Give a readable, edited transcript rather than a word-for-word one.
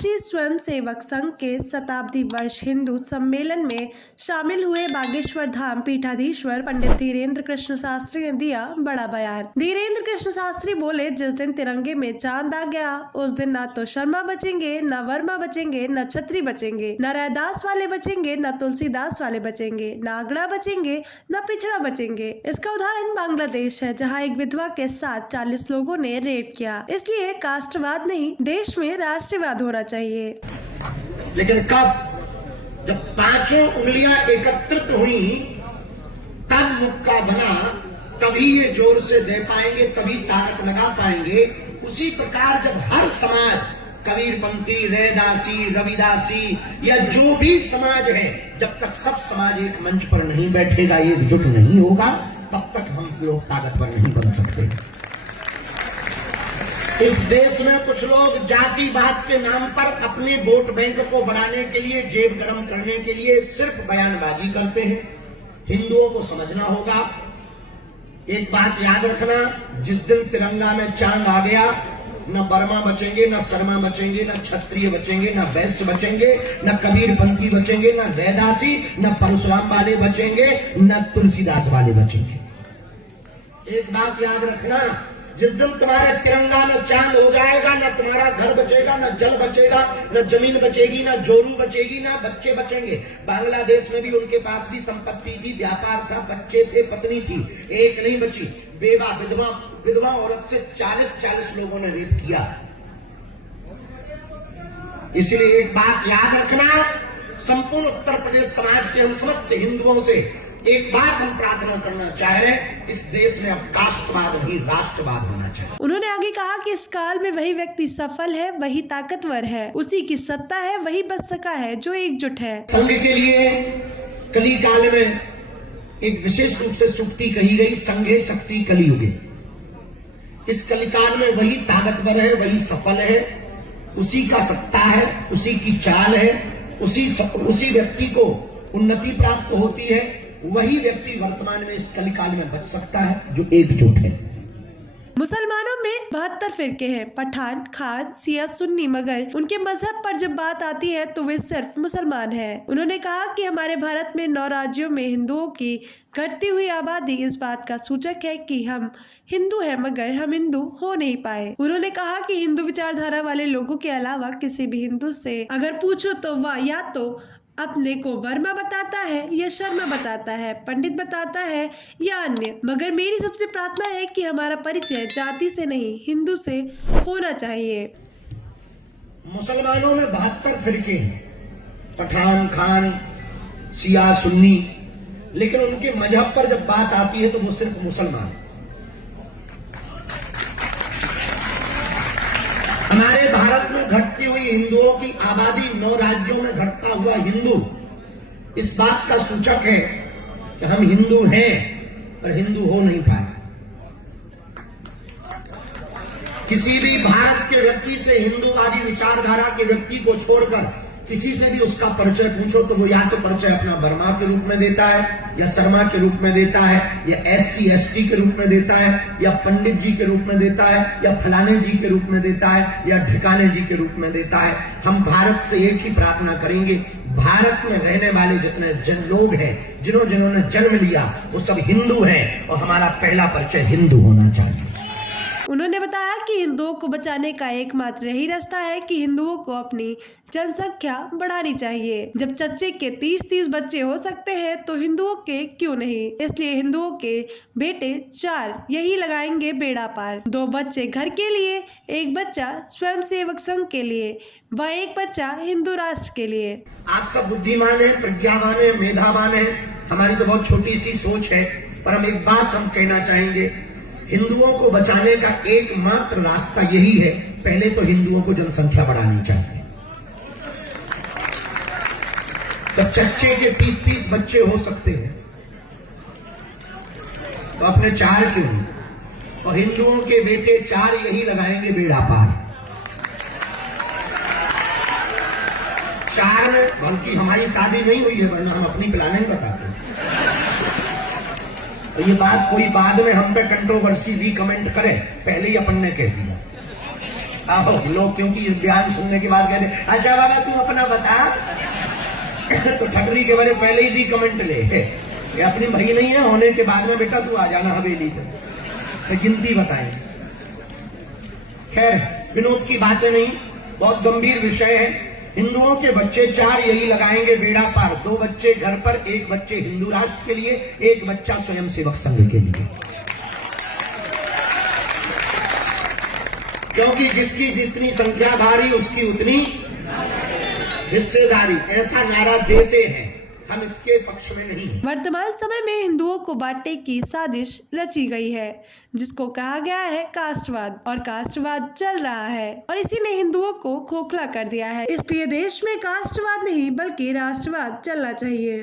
राष्ट्रीय स्वयंसेवक संघ के शताब्दी वर्ष हिंदू सम्मेलन में शामिल हुए बागेश्वर धाम पीठाधीश्वर पंडित धीरेन्द्र कृष्ण शास्त्री ने दिया बड़ा बयान। धीरेन्द्र कृष्ण शास्त्री बोले, जिस दिन तिरंगे में चांद आ गया उस दिन न तो शर्मा बचेंगे, न वर्मा बचेंगे, न छत्री बचेंगे, न रैदास वाले बचेंगे, न तुलसीदास वाले बचेंगे, न आगड़ा बचेंगे, न पिछड़ा बचेंगे। इसका उदाहरण बांग्लादेश है, जहाँ एक विधवा के साथ 40 लोगों ने रेप किया। इसलिए कास्टवाद नहीं, देश में राष्ट्रवाद होना चाहिए। लेकिन कब? जब पांचों उंगलियां एकत्रित हुई तब मुक्का बना, तभी ये जोर से दे पाएंगे, तभी ताकत लगा पाएंगे। उसी प्रकार जब हर समाज, कबीरपंथी, रैदासी, रविदासी या जो भी समाज है, जब तक सब समाज एक मंच पर नहीं बैठेगा, एकजुट नहीं होगा, तब तक हम लोग ताकतवर नहीं बन सकते। इस देश में कुछ लोग जातिवाद के नाम पर अपने वोट बैंक को बढ़ाने के लिए, जेब गरम करने के लिए सिर्फ बयानबाजी करते हैं। हिंदुओं को समझना होगा, एक बात याद रखना, जिस दिन तिरंगा में चांद आ गया, न बर्मा बचेंगे, न शर्मा बचेंगे, न क्षत्रिय बचेंगे, न वैश्य बचेंगे, न कबीरपंथी बचेंगे, न रैदासी, न परशुराम वाले बचेंगे, न तुलसीदास वाले बचेंगे। एक बात याद रखना, जिस दिन तुम्हारे तिरंगा में चांद हो जाएगा, न तुम्हारा घर बचेगा, न जल बचेगा, न जमीन बचेगी, न जोरू बचेगी, न बच्चे बचेंगे। बांग्लादेश में भी उनके पास भी संपत्ति थी, व्यापार था, बच्चे थे, पत्नी थी, एक नहीं बची। विधवा औरत से 40 लोगों ने रेप किया। इसलिए एक बात याद रखना, संपूर्ण उत्तर प्रदेश समाज के हम समस्त हिंदुओं से एक बात हम प्रार्थना करना चाह रहे हैं, इस देश में अब कास्टवाद नहीं, राष्ट्रवाद होना चाहिए। उन्होंने आगे कहा कि इस काल में वही व्यक्ति सफल है, वही ताकतवर है, उसी की सत्ता है, वही बच सका है जो एकजुट है। संघ के लिए कली काल में एक विशेष रूप से सूक्ति कही गई, संघे शक्ति कलियुगे। इस कलिकाल में वही ताकतवर है, वही सफल है, उसी का सत्ता है, उसी की चाल है, उसी व्यक्ति को उन्नति प्राप्त होती है। वही व्यक्ति वर्तमान में इस कलिकाल में बच सकता है जो एकजुट है। मुसलमानों में 72 फिरके हैं, पठान, खान, सिया, सुन्नी, मगर उनके मजहब पर जब बात आती है तो वे सिर्फ मुसलमान हैं। उन्होंने कहा कि हमारे भारत में 9 राज्यों में हिंदुओं की घटती हुई आबादी इस बात का सूचक है कि हम हिंदू हैं, मगर हम हिंदू हो नहीं पाए। उन्होंने कहा कि हिंदू विचारधारा वाले लोगों के अलावा किसी भी हिंदू से अगर पूछो तो वह या तो अपने को वर्मा बताता है या शर्मा बताता है, पंडित बताता है या अन्य। मगर मेरी सबसे प्रार्थना है कि हमारा परिचय जाति से नहीं, हिंदू से होना चाहिए। मुसलमानों में 72 फिरके हैं, पठान, खान, सिया, सुन्नी, लेकिन उनके मजहब पर जब बात आती है तो वो सिर्फ मुसलमान। हमारे भारत में घटती हुई हिंदुओं की आबादी 9 राज्यों में घटता हुआ हिंदू इस बात का सूचक है कि हम हिंदू हैं और हिंदू हो नहीं पाए। किसी भी भारत के व्यक्ति से, हिंदूवादी विचारधारा के व्यक्ति को छोड़कर किसी से भी उसका परिचय पूछो तो वो या तो परिचय अपना वर्मा के रूप में देता है, या शर्मा के रूप में देता है, या SC ST के रूप में देता है, या पंडित जी के रूप में देता है, या फलाने जी के रूप में देता है, या ढिकाने जी के रूप में देता है। हम भारत से एक ही प्रार्थना करेंगे, भारत में रहने वाले जितने लोग हैं, जिन्होंने जन्म लिया, वो सब हिंदू हैं और हमारा पहला परिचय हिंदू होना चाहिए। उन्होंने बताया कि हिंदुओं को बचाने का एकमात्र यही रास्ता है कि हिंदुओं को अपनी जनसंख्या बढ़ानी चाहिए। जब चच्चे के 30 बच्चे हो सकते हैं तो हिंदुओं के क्यों नहीं। इसलिए हिंदुओं के बेटे 4 यही लगाएंगे बेड़ा पार। 2 बच्चे घर के लिए, 1 बच्चा स्वयंसेवक संघ के लिए व 1 बच्चा हिंदू राष्ट्र के लिए। आप सब बुद्धिमान है, प्रज्ञावान है, मेधावान है। हमारी तो बहुत छोटी सी सोच है, पर हम एक बात हम कहना चाहेंगे, हिंदुओं को बचाने का एकमात्र रास्ता यही है, पहले तो हिंदुओं को जनसंख्या बढ़ानी चाहिए। तो चच्चे के 30 बच्चे हो सकते हैं तो अपने 4 क्यों नहीं, और हिंदुओं के बेटे 4 यही लगाएंगे बेड़ा पार। 4 बल्कि हमारी शादी नहीं हुई है, वरना हम अपनी प्लानिंग बताते हैं। तो ये बात कोई बाद में हम पे कंट्रोवर्सी भी कमेंट करे, पहले ही अपन ने कह दिया। आओ लोग क्योंकि इस बयान सुनने के बाद कहते अच्छा बाबा तू अपना बता तो ठटरी के बारे पहले ही दी कमेंट ले ये अपनी भाई नहीं है, होने के बाद में बेटा तू आ जाना हवेली तो गिनती बताएं। खैर विनोद की बातें नहीं, बहुत गंभीर विषय है। हिंदुओं के बच्चे 4 यही लगाएंगे बेड़ा पार, 2 बच्चे घर पर, 1 बच्चे हिंदू राष्ट्र के लिए, 1 बच्चा स्वयं सेवक संघ के लिए। क्योंकि जिसकी जितनी संख्या भारी उसकी उतनी हिस्सेदारी, ऐसा नारा देते हैं, हम इसके पक्ष में नहीं हैं। वर्तमान समय में हिंदुओं को बांटने की साजिश रची गई है, जिसको कहा गया है कास्टवाद, और कास्टवाद चल रहा है और इसी ने हिंदुओं को खोखला कर दिया है। इसलिए देश में कास्टवाद नहीं बल्कि राष्ट्रवाद चलना चाहिए।